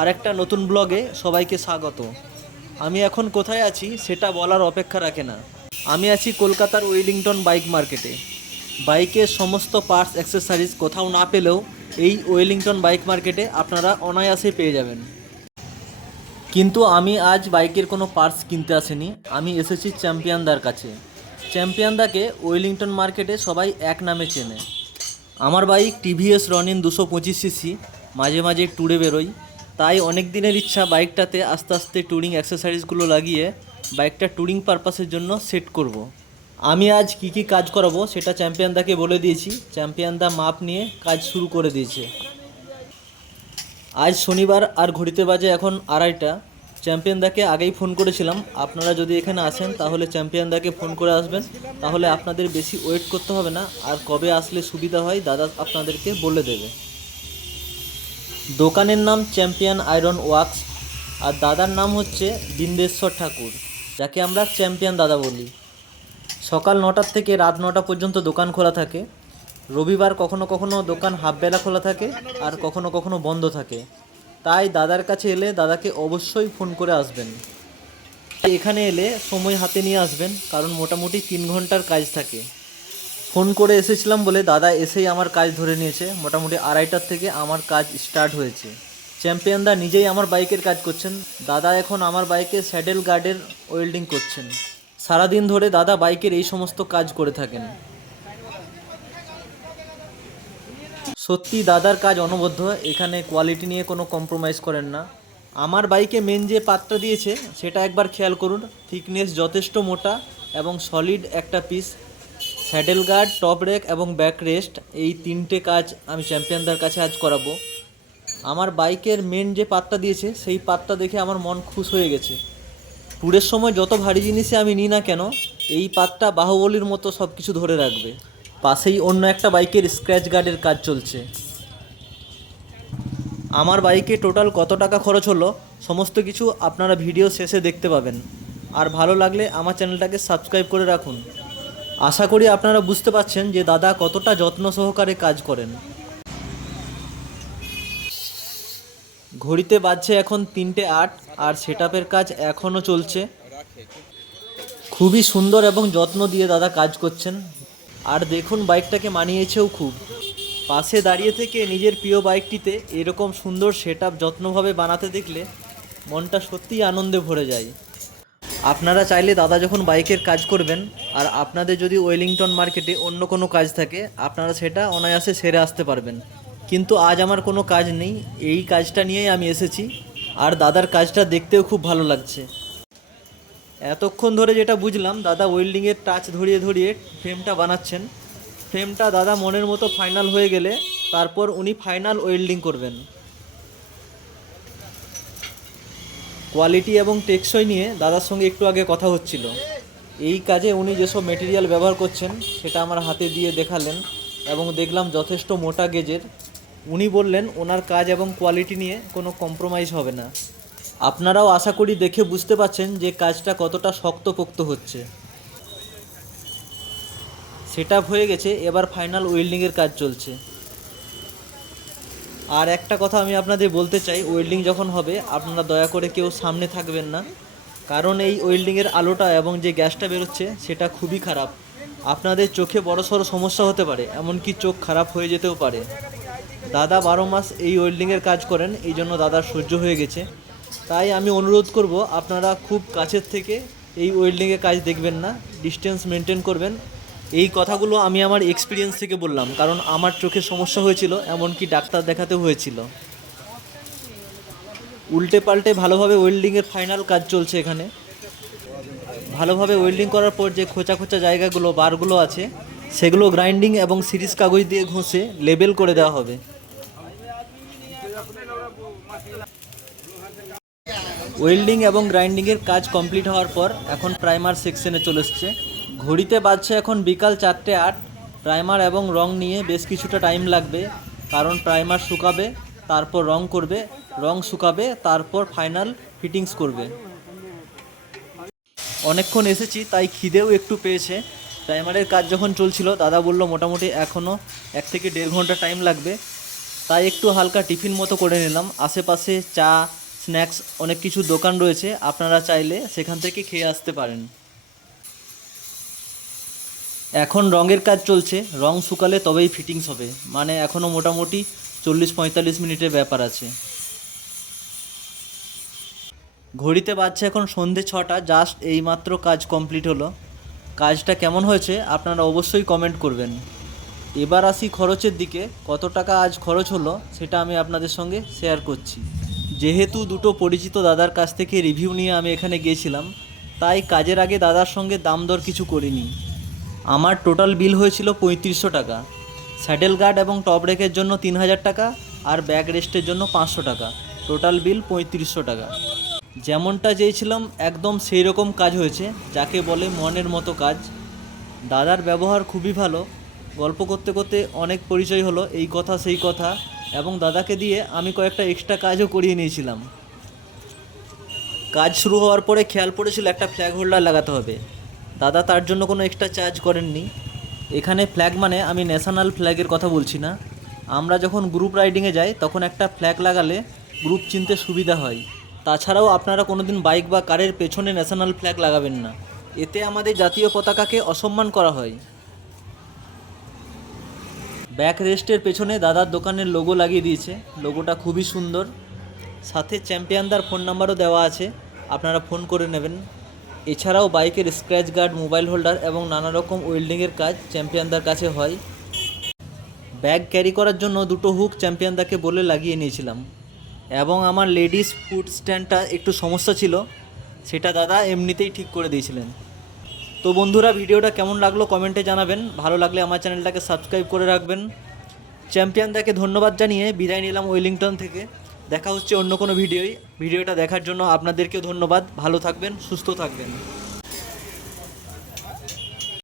আরেকটা নতুন ব্লগে সবাইকে স্বাগত। আমি এখন কোথায় আছি সেটা বলার অপেক্ষা রাখে না। আমি আছি কলকাতার ওয়েলিংটন বাইক মার্কেটে। বাইকের সমস্ত পার্টস অ্যাক্সেসরিজ কোথাও না পেলেও এই ওয়েলিংটন বাইক মার্কেটে আপনারা অনায়াসে পেয়ে যাবেন। কিন্তু আমি আজ বাইকের কোনো পার্টস কিনতে আসিনি, আমি এসেছি চ্যাম্পিয়নদার কাছে। চ্যাম্পিয়নদাকে ওয়েলিংটন মার্কেটে সবাই এক নামে চেনে। আমার বাইক টিভিএস রনিন 225 সিসি, মাঝে মাঝে ট্যুরে বেরোই, তাই অনেক দিনের ইচ্ছা বাইকটাতে আস্তে আস্তে ট্যুরিং অ্যাক্সেসরিজগুলো লাগিয়ে বাইকটা ট্যুরিং পারপাসের জন্য সেট করব। আমি আজ কি কি কাজ করাবো সেটা চ্যাম্পিয়নদাকে বলে দিয়েছি। চ্যাম্পিয়নদা মাপ নিয়ে কাজ শুরু করে দিয়েছে। আজ শনিবার আর ঘড়িতে বাজে এখন 2:30। চ্যাম্পিয়নদাকে আগেই ফোন করেছিলাম, আপনারা যদি এখানে আসেন তাহলে চ্যাম্পিয়নদাকে ফোন করে আসবেন, তাহলে আপনাদের বেশি ওয়েট করতে হবে না। আর কবে আসলে সুবিধা হয় দাদা আপনাদেরকে বলে দেবে। দোকানের নাম চ্যাম্পিয়ন আয়রন ওয়ার্কস, আর দাদার নাম হচ্ছে বিন্দেশ্বর ঠাকুর, যাকে আমরা চ্যাম্পিয়ন দাদা বলি। সকাল 9টার থেকে রাত 9টা পর্যন্ত দোকান খোলা থাকে। রবিবার কখনো কখনো দোকান হাফবেলা খোলা থাকে আর কখনো কখনো বন্ধ থাকে। তাই দাদার কাছে এলে দাদাকে অবশ্যই ফোন করে আসবেন। এখানে এলে সময় হাতে নিয়ে আসবেন, কারণ মোটামুটি 3 ঘন্টার কাজ থাকে। ফোন করে এসেছিলাম বলে দাদা এসেই আমার কাজ ধরে নিয়েছে। মোটামুটি 2:30টার থেকে আমার কাজ স্টার্ট হয়েছে। চ্যাম্পিয়নদা নিজেই আমার বাইকের কাজ করছেন। দাদা এখন আমার বাইকে স্যাডেল গার্ডের ওয়েল্ডিং করছেন। সারাদিন ধরে দাদা বাইকের এই সমস্ত কাজ করে থাকেন। সত্যি দাদার কাজ অনবদ্য, এখানে কোয়ালিটি নিয়ে কোনো কম্প্রোমাইজ করেন না। আমার বাইকে মেন যে পাতটা দিয়েছে সেটা একবার খেয়াল করুন। থিকনেস যথেষ্ট মোটা এবং সলিড একটা piece. Saddle guard, top rack এবং ব্যাক রেস্ট, এই 3টে কাজ আমি চ্যাম্পিয়নদার কাছে আজ করাবো। আমার বাইকের মেন যে পাতটা দিয়েছে সেই পাতটা দেখে আমার মন খুশ হয়ে গেছে। ট্যুরের সময় যত ভারী জিনিসে আমি নিই না কেন, এই পাতটা বাহুবলীর মতো সব কিছু ধরে রাখবে। পাশেই অন্য একটা বাইকের স্ক্র্যাচ গার্ডের কাজ চলছে। আমার বাইকে টোটাল কত টাকা খরচ হলো সমস্ত কিছু আপনারা ভিডিও শেষে দেখতে পাবেন। আর ভালো লাগলে আমার চ্যানেলটাকে সাবস্ক্রাইব করে রাখুন। আশা করি আপনারা বুঝতে পারছেন যে দাদা কতটা যত্ন সহকারে কাজ করেন। ঘড়িতে বাজছে এখন 3টে 8, আর সেটআপের কাজ এখনও চলছে। খুবই সুন্দর এবং যত্ন দিয়ে দাদা কাজ করছেন। আর দেখুন বাইকটাকে মানিয়েছেও খুব। পাশে দাঁড়িয়ে থেকে নিজের প্রিয় বাইকটিতে এরকম সুন্দর সেটআপ যত্নভাবে বানাতে দেখলে মনটা সত্যিই আনন্দে ভরে যায়। আপনারা চাইলে দাদা যখন বাইকের কাজ করবেন আর আপনাদের যদি ওয়েলিংটন মার্কেটে অন্য কোনো কাজ থাকে, আপনারা সেটা অনায়াসে সেরে আসতে পারবেন। কিন্তু আজ আমার কোনো কাজ নেই, এই কাজটা নিয়েই আমি এসেছি। আর দাদার কাজটা দেখতেও খুব ভালো লাগছে। এতক্ষণ ধরে যেটা বুঝলাম, দাদা ওয়েল্ডিংয়ের টাচ ধরিয়ে ধরিয়ে ফ্রেমটা বানাচ্ছেন। ফ্রেমটা দাদা মনের মতো ফাইনাল হয়ে গেলে তারপর উনি ফাইনাল ওয়েল্ডিং করবেন। কোয়ালিটি এবং টেকসই নিয়ে দাদার সঙ্গে একটু আগে কথা হচ্ছিল। এই কাজে উনি যেসব মেটেরিয়াল ব্যবহার করছেন সেটা আমার হাতে দিয়ে দেখালেন এবং দেখলাম যথেষ্ট মোটা গেজের। উনি বললেন ওনার কাজ এবং কোয়ালিটি নিয়ে কোনো কম্প্রোমাইজ হবে না। আপনারাও আশা করি দেখে বুঝতে পারছেন যে কাজটা কতটা শক্তপোক্ত হচ্ছে। সেটআপ হয়ে গেছে, এবার ফাইনাল ওয়েল্ডিংয়ের কাজ চলছে। আর একটা কথা আমি আপনাদের বলতে চাই, ওয়েল্ডিং যখন হবে আপনারা দয়া করে কেউ সামনে থাকবেন না, কারণ এই ওয়েল্ডিংয়ের আলোটা এবং যে গ্যাসটা বেরোচ্ছে সেটা খুবই খারাপ। আপনাদের চোখে বড়সড় সমস্যা হতে পারে, এমনকি চোখ খারাপ হয়ে যেতেও পারে। দাদা 12 মাস এই ওয়েল্ডিংয়ের কাজ করেন, এই জন্য দাদার সহ্য হয়ে গেছে। তাই আমি অনুরোধ করব আপনারা খুব কাছের থেকে এই ওয়েল্ডিংয়ের কাজ দেখবেন না, ডিস্টেন্স মেনটেন করবেন। এই কথাগুলো আমি আমার এক্সপিরিয়েন্স থেকে বললাম, কারণ আমার চোখের সমস্যা হয়েছিল, এমনকি ডাক্তার দেখাতেও হয়েছিল। উল্টে পাল্টে ভালোভাবে ওয়েল্ডিংয়ের ফাইনাল কাজ চলছে এখানে। ভালোভাবে ওয়েল্ডিং করার পর যে খোঁচা খোঁচা জায়গাগুলো, বারগুলো আছে, সেগুলো গ্রাইন্ডিং এবং সিরিজ কাগজ দিয়ে ঘষে লেবেল করে দেওয়া হবে। ওয়েল্ডিং এবং গ্রাইন্ডিংয়ের কাজ কমপ্লিট হওয়ার পর এখন প্রাইমার সেকশনে চলে এসছে। ঘড়িতে বাজছে এখন বিকাল 4টে 8। প্রাইমার এবং রং নিয়ে বেশ কিছুটা টাইম লাগবে, কারণ প্রাইমার শুকাবে, তারপর রং করবে, রং শুকাবে, তারপর ফাইনাল ফিটিংস করবে। অনেকক্ষণ এসেছি তাই খিদেও একটু পেয়েছে। প্রাইমারের কাজ যখন চলছিল দাদা বলল মোটামুটি এখনও 1 থেকে 1.5 ঘন্টা টাইম লাগবে। তাই একটু হালকা টিফিন মতো করে নিলাম। আশেপাশে চা, স্ন্যাক্স অনেক কিছু দোকান রয়েছে, আপনারা চাইলে সেখান থেকে খেয়ে আসতে পারেন। এখন রঙের কাজ চলছে, রং শুকালে তবেই ফিটিংস হবে, মানে এখনও মোটামুটি 40-45 মিনিটের ব্যাপার আছে। ঘড়িতে বাজছে এখন সন্ধে 6টা, জাস্ট এইমাত্র কাজ কমপ্লিট হলো। কাজটা কেমন হয়েছে আপনারা অবশ্যই কমেন্ট করবেন। এবার আসি খরচের দিকে, কত টাকা আজ খরচ হলো সেটা আমি আপনাদের সঙ্গে শেয়ার করছি। যেহেতু দুটো পরিচিত দাদার কাছ থেকে রিভিউ নিয়ে আমি এখানে গিয়েছিলাম, তাই কাজের আগে দাদার সঙ্গে দাম দর কিছু করিনি। আমার টোটাল বিল হয়েছিল 3500 টাকা। স্যাডেল গার্ড এবং টপ রেকের জন্য 3000 টাকা, আর ব্যাক রেস্টের জন্য 500 টাকা। টোটাল বিল 3500 টাকা। যেমনটা চেয়েছিলাম একদম সেই রকম কাজ হয়েছে, যাকে বলে মনের মতো কাজ। দাদার ব্যবহার খুবই ভালো, গল্প করতে করতে অনেক পরিচয় হলো, এই কথা সেই কথা, এবং দাদাকে দিয়ে আমি কয়েকটা এক্সট্রা কাজও করিয়ে নিয়েছিলাম। কাজ শুরু হওয়ার পরে খেয়াল পড়েছিল একটা ফ্ল্যাগ হোল্ডার লাগাতে হবে। দাদা তার জন্য কোনো এক্সট্রা চার্জ করেননি। এখানে ফ্ল্যাগ মানে আমি ন্যাশনাল ফ্ল্যাগের কথা বলছি না। আমরা যখন গ্রুপ রাইডিংয়ে যাই তখন একটা ফ্ল্যাগ লাগালে গ্রুপ চিনতে সুবিধা হয়। তাছাড়াও আপনারা কোনোদিন বাইক বা কারের পেছনে ন্যাশনাল ফ্ল্যাগ লাগাবেন না, এতে আমাদের জাতীয় পতাকাকে অসম্মান করা হয়। ব্যাক রেস্টের পেছনে দাদার দোকানের লোগো লাগিয়ে দিয়েছে, লোগোটা খুবই সুন্দর। সাথে চ্যাম্পিয়নদার ফোন নাম্বারও দেওয়া আছে, আপনারা ফোন করে নেবেন। এছাড়াও বাইকের স্ক্র্যাচ গার্ড, মোবাইল হোল্ডার এবং নানা রকম ওয়েল্ডিংয়ের কাজ চ্যাম্পিয়নদার কাছে হয়। ব্যাগ ক্যারি করার জন্য দুটো হুক চ্যাম্পিয়নদাকে বলে লাগিয়ে নিয়েছিলাম, এবং আমার লেডিস ফুড স্ট্যান্ডটা একটু সমস্যা ছিল, সেটা দাদা এমনিতেই ঠিক করে দিয়েছিলেন। তো বন্ধুরা, ভিডিওটা কেমন লাগলো কমেন্টে জানাবেন, ভালো লাগলে আমার চ্যানেলটাকে সাবস্ক্রাইব করে রাখবেন। চ্যাম্পিয়নদাকে ধন্যবাদ জানিয়ে বিদায় নিলাম ওয়েলিংটন থেকে। দেখা হচ্ছে অন্য কোনো ভিডিওটা দেখার জন্য আপনাদেরকেও ধন্যবাদ। ভালো থাকবেন, সুস্থ থাকবেন।